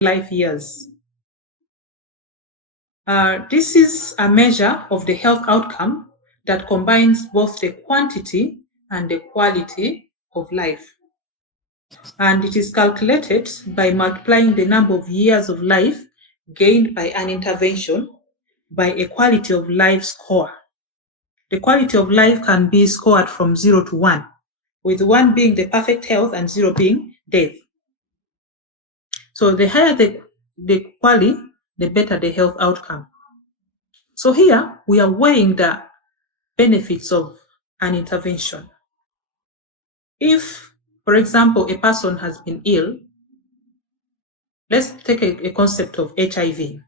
life years. This is a measure of the health outcome that combines both the quantity and the quality of life. And it is calculated by multiplying the number of years of life gained by an intervention by a quality of life score. The quality of life can be scored from 0 to 1, with 1 being the perfect health and 0 being death. So the higher the QALY, the better the health outcome. So here we are weighing the benefits of an intervention. If, for example, a person has been ill, let's take a concept of HIV.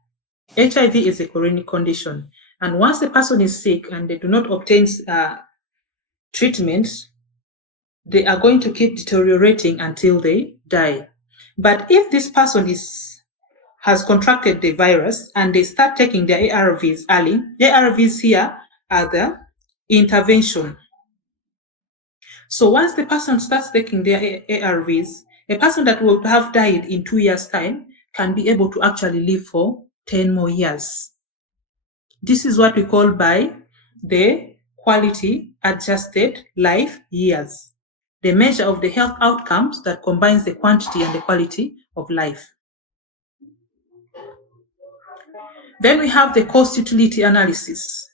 HIV is a chronic condition, and once the person is sick and they do not obtain treatment, they are going to keep deteriorating until they die. But if this person has contracted the virus and they start taking their ARVs early, ARVs here are the intervention. So once the person starts taking their ARVs, a person that will have died in 2 years' time can be able to actually live for 10 more years. This is what we call by the quality adjusted life years, the measure of the health outcomes that combines the quantity and the quality of life. Then we have the cost utility analysis.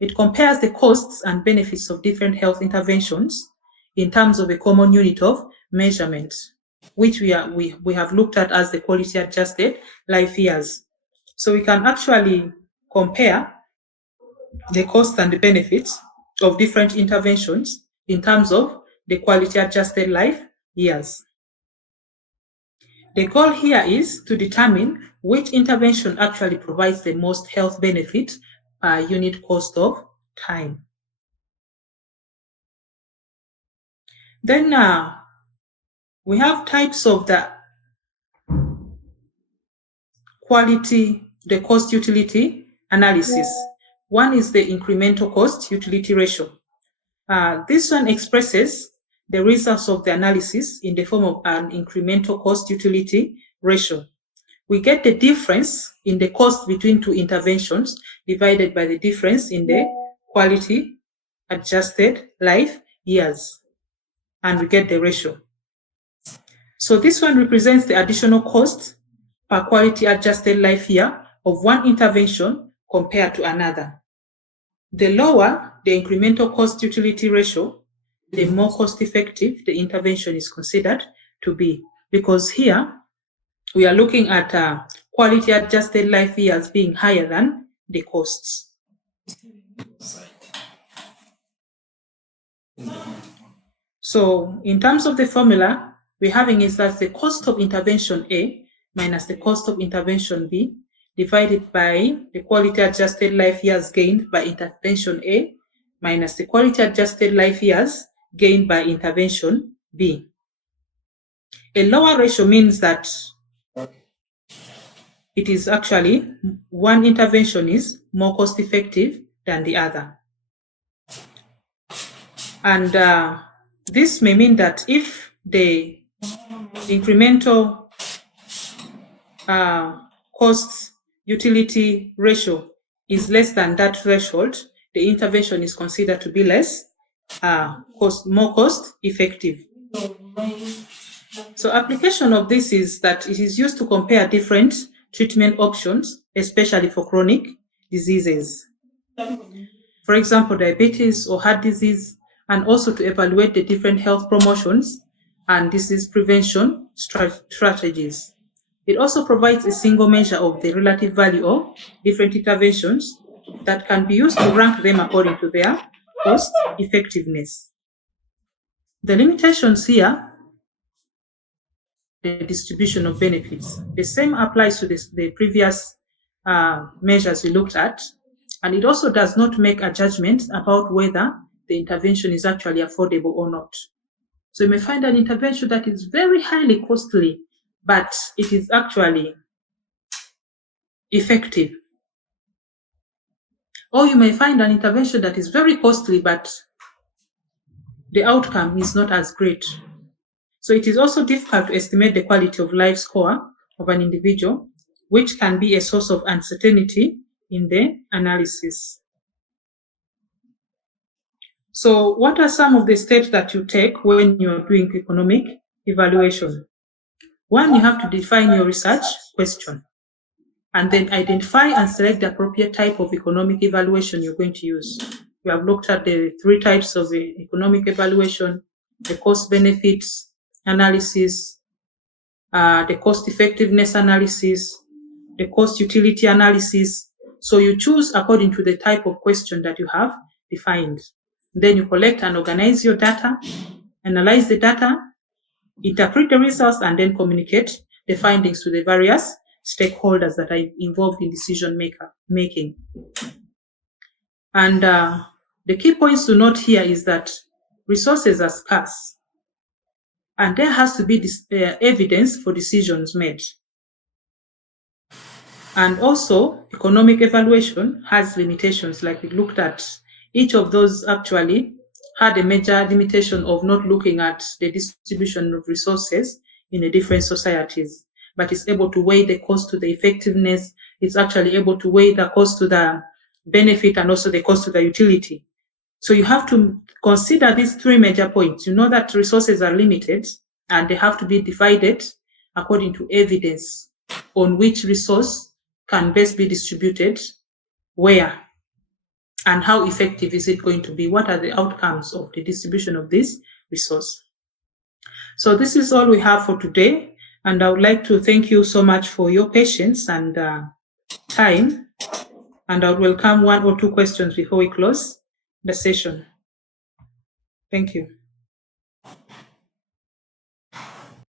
It compares the costs and benefits of different health interventions in terms of a common unit of measurement, which we have looked at as the quality adjusted life years. So we can actually compare the costs and the benefits of different interventions in terms of the quality adjusted life years. The goal here is to determine which intervention actually provides the most health benefit per unit cost of time. Then we have types of the cost utility analysis. One is the incremental cost utility ratio. This one expresses the results of the analysis in the form of an incremental cost utility ratio. We get the difference in the cost between two interventions divided by the difference in the quality adjusted life years, and we get the ratio. So this one represents the additional cost per quality adjusted life year of one intervention compared to another. The lower the incremental cost utility ratio, the more cost effective the intervention is considered to be, because here we are looking at quality adjusted life years being higher than the costs. So in terms of the formula, we're having is that the cost of intervention A minus the cost of intervention B divided by the quality adjusted life years gained by intervention A minus the quality adjusted life years gained by intervention B. A lower ratio means that it is actually one intervention is more cost effective than the other. And this may mean that if the incremental cost utility ratio is less than that threshold, the intervention is considered to be more cost effective. So application of this is that it is used to compare different treatment options, especially for chronic diseases. For example, diabetes or heart disease, and also to evaluate the different health promotions and disease prevention strategies. It also provides a single measure of the relative value of different interventions that can be used to rank them according to their cost effectiveness. The limitations here, the distribution of benefits. The same applies to the previous measures we looked at, and it also does not make a judgment about whether the intervention is actually affordable or not. So you may find an intervention that is very highly costly, but it is actually effective. Or you may find an intervention that is very costly, but the outcome is not as great. So it is also difficult to estimate the quality of life score of an individual, which can be a source of uncertainty in the analysis. So what are some of the steps that you take when you're doing economic evaluation? One, you have to define your research question and then identify and select the appropriate type of economic evaluation you're going to use. We have looked at the 3 types of economic evaluation: the cost benefits analysis, the cost effectiveness analysis, the cost utility analysis. So you choose according to the type of question that you have defined. Then you collect and organize your data, analyze the data, interpret the results, and then communicate the findings to the various stakeholders that are involved in decision making. And the key points to note here is that resources are scarce, and there has to be evidence for decisions made. And also, economic evaluation has limitations, like we looked at. Each of those actually had a major limitation of not looking at the distribution of resources in the different societies, but it's able to weigh the cost to the effectiveness. It's actually able to weigh the cost to the benefit and also the cost to the utility. So you have to consider these 3 major points. You know that resources are limited and they have to be divided according to evidence on which resource can best be distributed, where, and how effective is it going to be? What are the outcomes of the distribution of this resource? So this is all we have for today, and I would like to thank you so much for your patience and time, and I would welcome 1 or 2 questions before we close the session. Thank you.